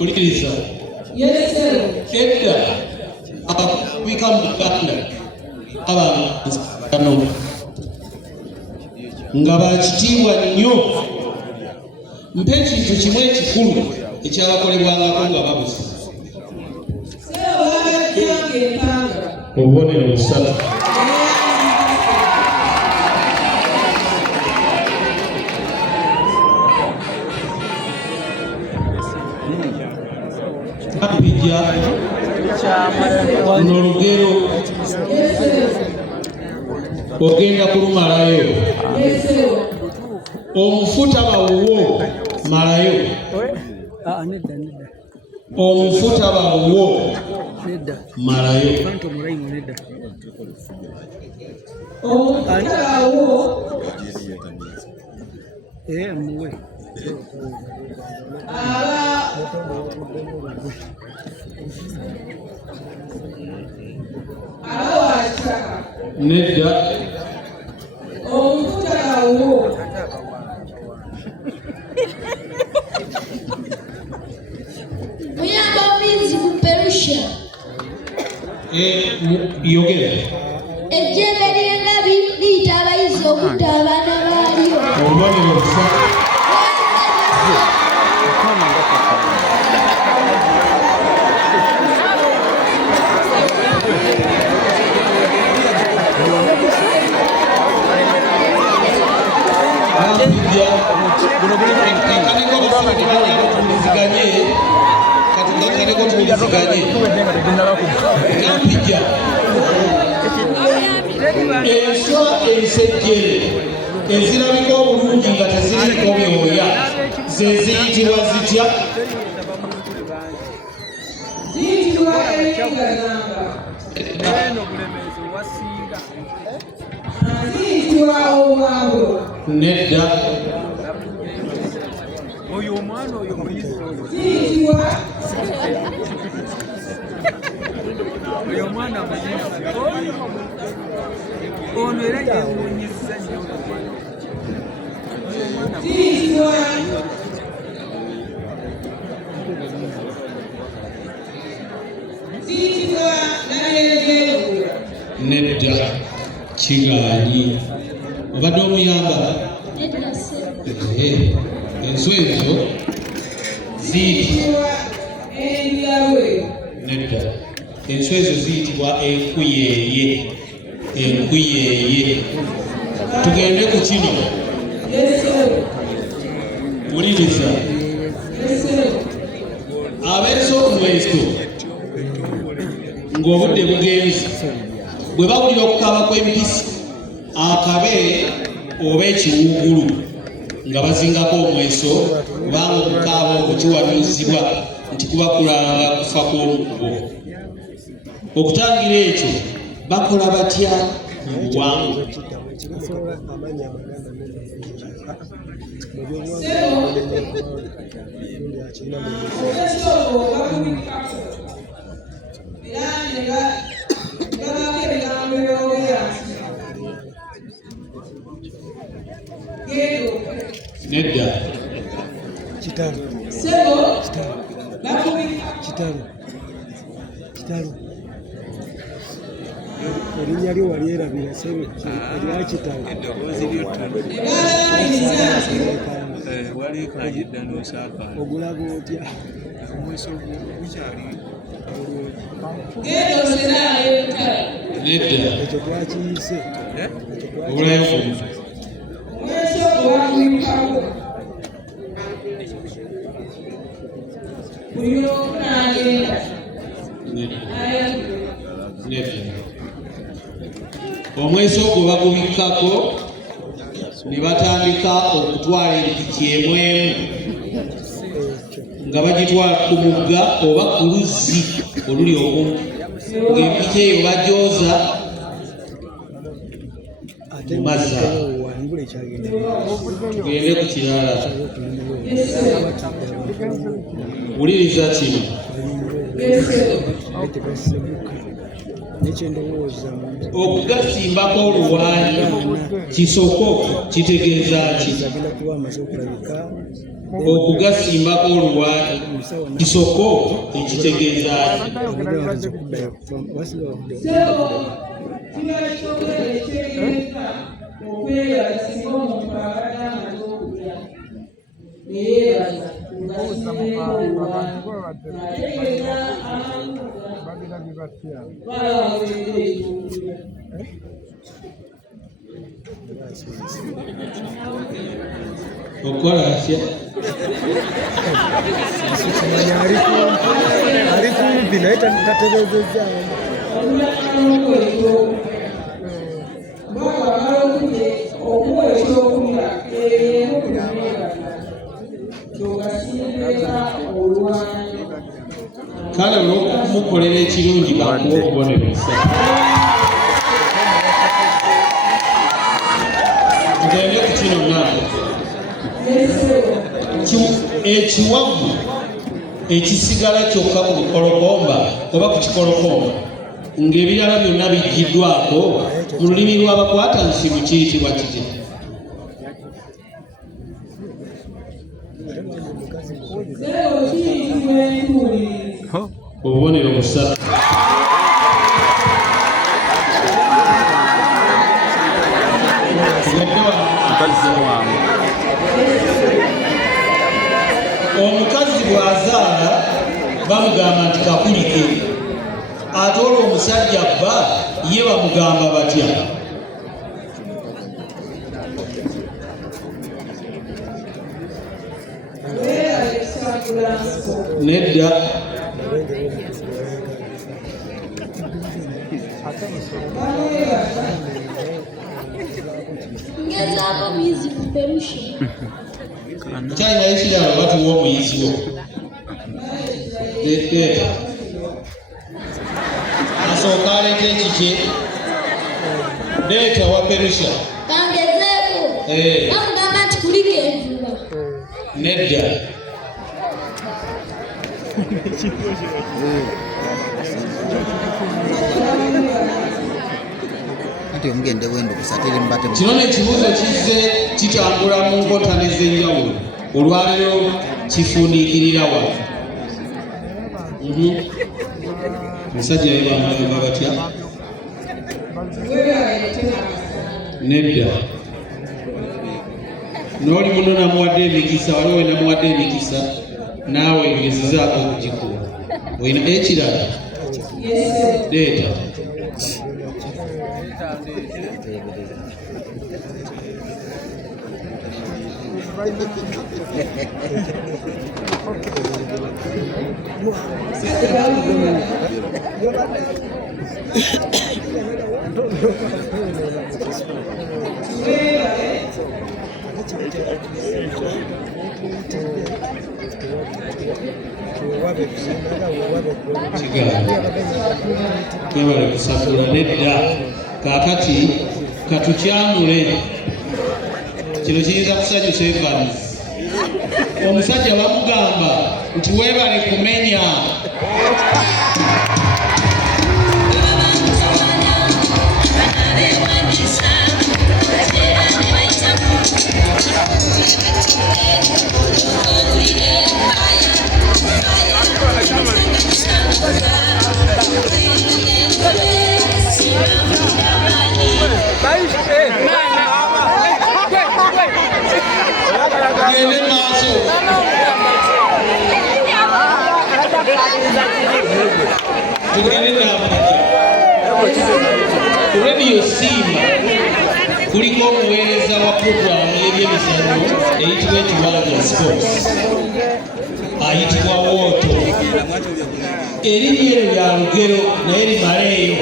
Uliriza. Yes, sir. Edda. We come back now. Abantu nga bakitiibwa nnyo. Mpe ekintu kimu ekikulu ekyabakolebwangako nga babuze. Obubonero busatu. Kapija n'olugero ogenda kulumalayo. Omufuta bawuwo malayo. Omufuta bawuwo malayo. Nedda. Muyamba omulinzi ku Perusha. Yogera. Ejjembe ly'engabi liyita abayizi okutta abaana baalyo. Obubonero busatu. Enswa ensejjere ezirabika obulungi nga teziriko byoya ze ziyitibwa zitya? Ziyitibwa engalamba. Ziyitibwa obwangu. Nedda. Ziyitibwa nedda kigaanyi. Obadde omuyamba? Enswa ezo ziyitibwa nedda. Enswa ezo ziyitibwa enkuyeeye. Enkuyeeye. Tugende ku kino. Wuliriza. Ab'esomweso ng'obudde bugenze bwe bawulira okukaaba kw'empisi akabe oba ekiwuugulu nga bazingako omweso kubanga okukaaba okwo kiwanuuzibwa nti kuba kulanga kufa kw'omukubo. Okutangira ekyo bakola batya mu buwangu? Nedda. Kitalo. Erinnya lyo walyerabira sebo erya Kitalo. Ogulaba otya? Nedda. Ekyo twakiyise. Obulayo ku omweso ogwo bagubikkako ne batandika okutwala empiki emwemu nga bagitwala ku mugga oba ku luzzi oluli obumu ng'empiki eyo bajooza mu mazzi. Tugende ku kirala. Wuliriza kino. Okugasimbako oluwaanyi kisoko kitegeeza ki? okugasimbako oluwa kisoko ekitegeeza okola atya ali kumpi naye tategeezezza kale olw'okumukolera ekirungi bakuwa obubonero busatu tugende ku kino naawe ekiwagu ekisigala kyokka ku lukolokomba oba ku kikolokomba ng'ebirala byonna biggiddwako mu lulimi lw'abakwatansibu kiyitibwa kiti obubonero busatu omukazi bw'azaala bamugamba nti kakulike ate olwo omusajja bba ye bamugamba batya nedda ngezaako muyizi kuperusha kyalina ekirala batuwa omuyizi wo leeta asooka aleeta ekike leeta wa perusha kangezeeko bamugamba nti kulika envuba nedda omugende wendo kusatire mbate kino nekibuuzo kizze kitambula mu nkotane ez'enjawulo olwaleero kifuuniikirira wa omusajja ye bamugamba batya nedda n'oli muno namuwadde emikisa waliwo we namuwadde emikisa naawe ngezizaako okugikuwa olina ekirala leeta twebale kusasula nedda kaakati katukyamule kino kiyinza kusanyusa Evans omusajja bamugamba nti weebale kumenya gende maaso tugende nabulijjo ku rediyo Simba kuliko omuweereza wa puroguramu y'ebyemizannyo eyitibwa Ekiwanja Sports ayitibwa Wooto erinnya eryo lya lugero naye limaleeyo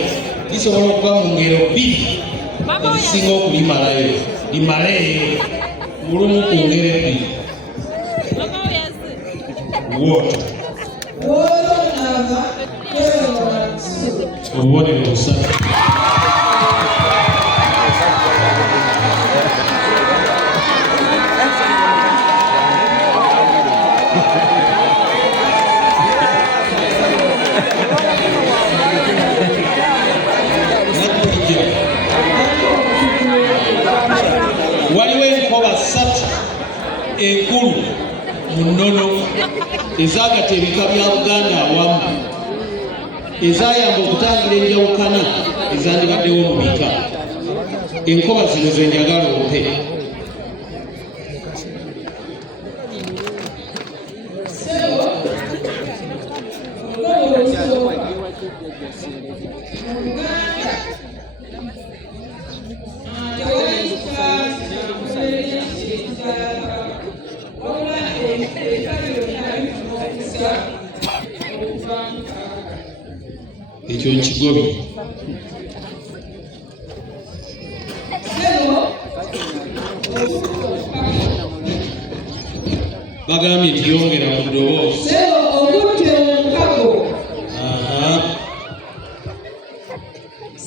lisobola okuba mu ngero bbiri ezisinga okulimalayo limaleeyo mulumu ku ngero ebbiri Wooto obubonero busatu waliwo enkoba ssatu enkulu nnono ezaagatta ebika bya Buganda awamu ezaayamba okutangira enjawukana ezandibaddewo mu bika. Enkoba zino ze njagala ompe. Ekyo nkigobi. Bagambye nti yongera ku ddoboozi. Okutte omukago.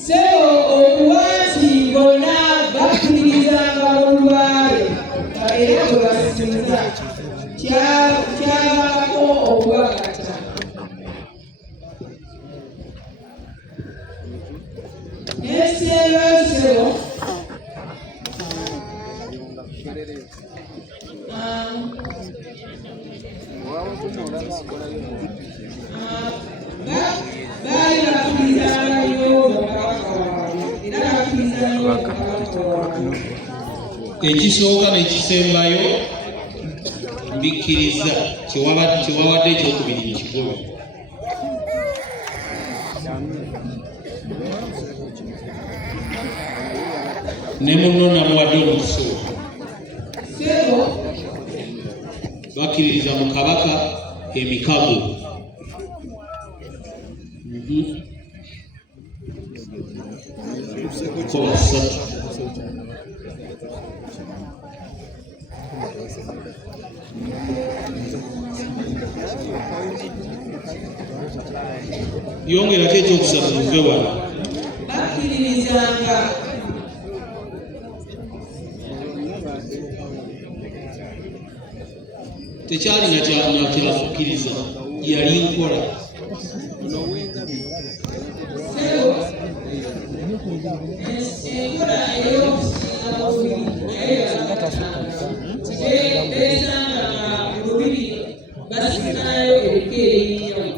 Sebo obuwaasi bonna bakkirizanga olwaye era bwe basinza kyabako okuwakata. Nesinga sebo baali bakkirizanga nnyo bakabaka waabwe era bakkiriza nnyo bakabaka waabwe. Ekisooka n'ekisembayo mbikkiriza kyewawadde ekyokubiri ekigobi. Ne munno namuwadde omukiso. Bakkiririza mu Kabaka emikago. Nkoba ssatu. Yongerako ekyokusatu muve wano. Bakkiririzanga tekyalina kyafukkiriza yali nkola. enkola ey'okusinga besanganga olubiri basinayo ebika ebinyamu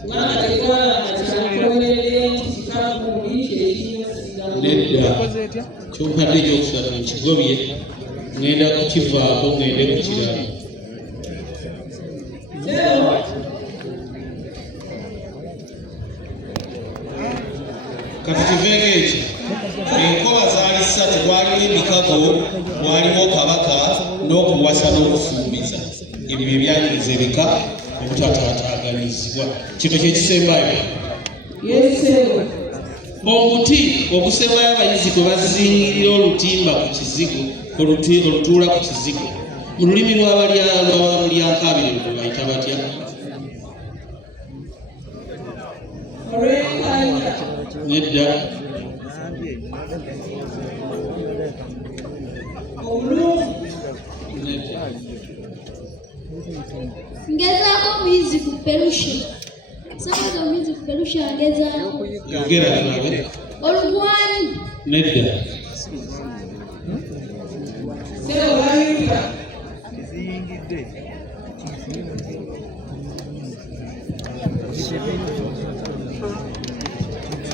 kubanga tekwalanga kyakoledde nti kikavubi kyekimusinga. Nedda kyompadde ekyokusatu nkigobye ngenda kukivaako ngende ku kirala. Kati kiveeko ekyo enkoba zaali ssatu, waliwo emikago, waliwo Kabaka n'okuwasa n'okufumbiza. Ebyo bye byanyiriza ebika obutataataaganyizibwa. Kino kyekisembayo. Omuti ogusembayo abayizi kwe bazingirira olutimba ku kizigo olutuula ku kizigo. Mu lulimi lw'abalyankaabire lwe bayita batya? Nedda. Ngezaako omuyizi ku perusha. Sakaza omuyizi ku perusha agezaako. Yogera tulabe. Olugwanyi. Nedda.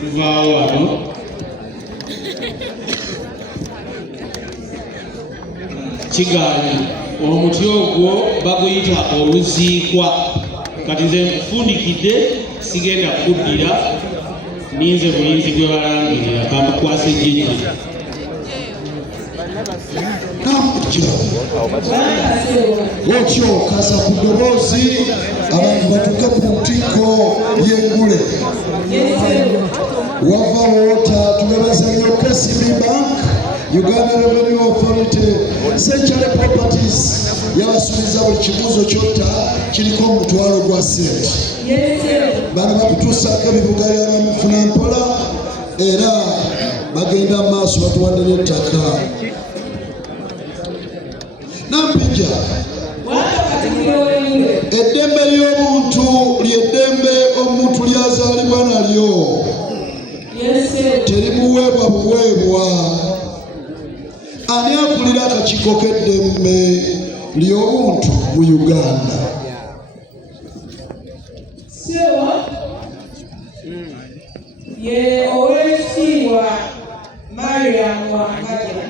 Tuvaawo wano. Kigaanyi omuti ogwo baguyita oluziikwa. Kati nze nkufundikidde sigenda kuddira ninze buyinzi gwe balangirira kamukwasa ejjejje. Otyo kasa ku ddoboozi abantu batuuke ku ntikko y'engule. Wava woota tunebaza nnyo KCB Bank, Uganda Revenue Authority, Century Properties yabasuubiza buli kibuuzo kyotta kiriko omutwalo gwa ssente. Bano bakutuusaako ebibuga by'abamufuna mpola era bagenda mu maaso batuwadde n'ettaka. Nampija eddembe ly'omuntu ly'eddembe omuntu lyazaalibwa nalyo, terimuweebwa buweebwa. Ani akulira akakiiko k'eddembe ly'obuntu? mu Uganda. Ssebo ye ow'ekitiibwa Mariam Wangaya.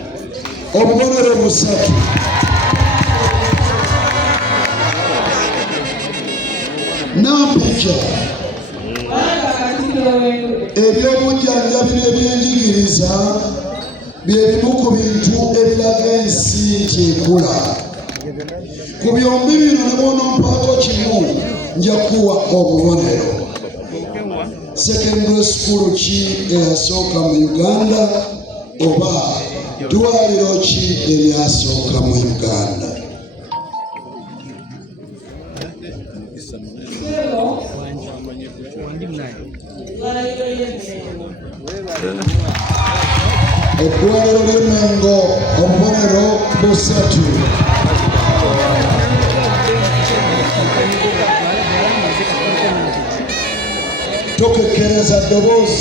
Obubonero busatu. Nampija ebyobujjanjabi n'ebyenjigiriza bye bimu ku bintu ebiraga ensi nti ekula. Ku byombi bino ne bw'onompaako kimu nja kuwa obubonero. Secondary school ki eyasooka mu Uganda oba ddwaliro ki eryasooka mu Uganda? Eddwaliro ly'e Mengo obubonero busatu. Tokekkereza ddoboozi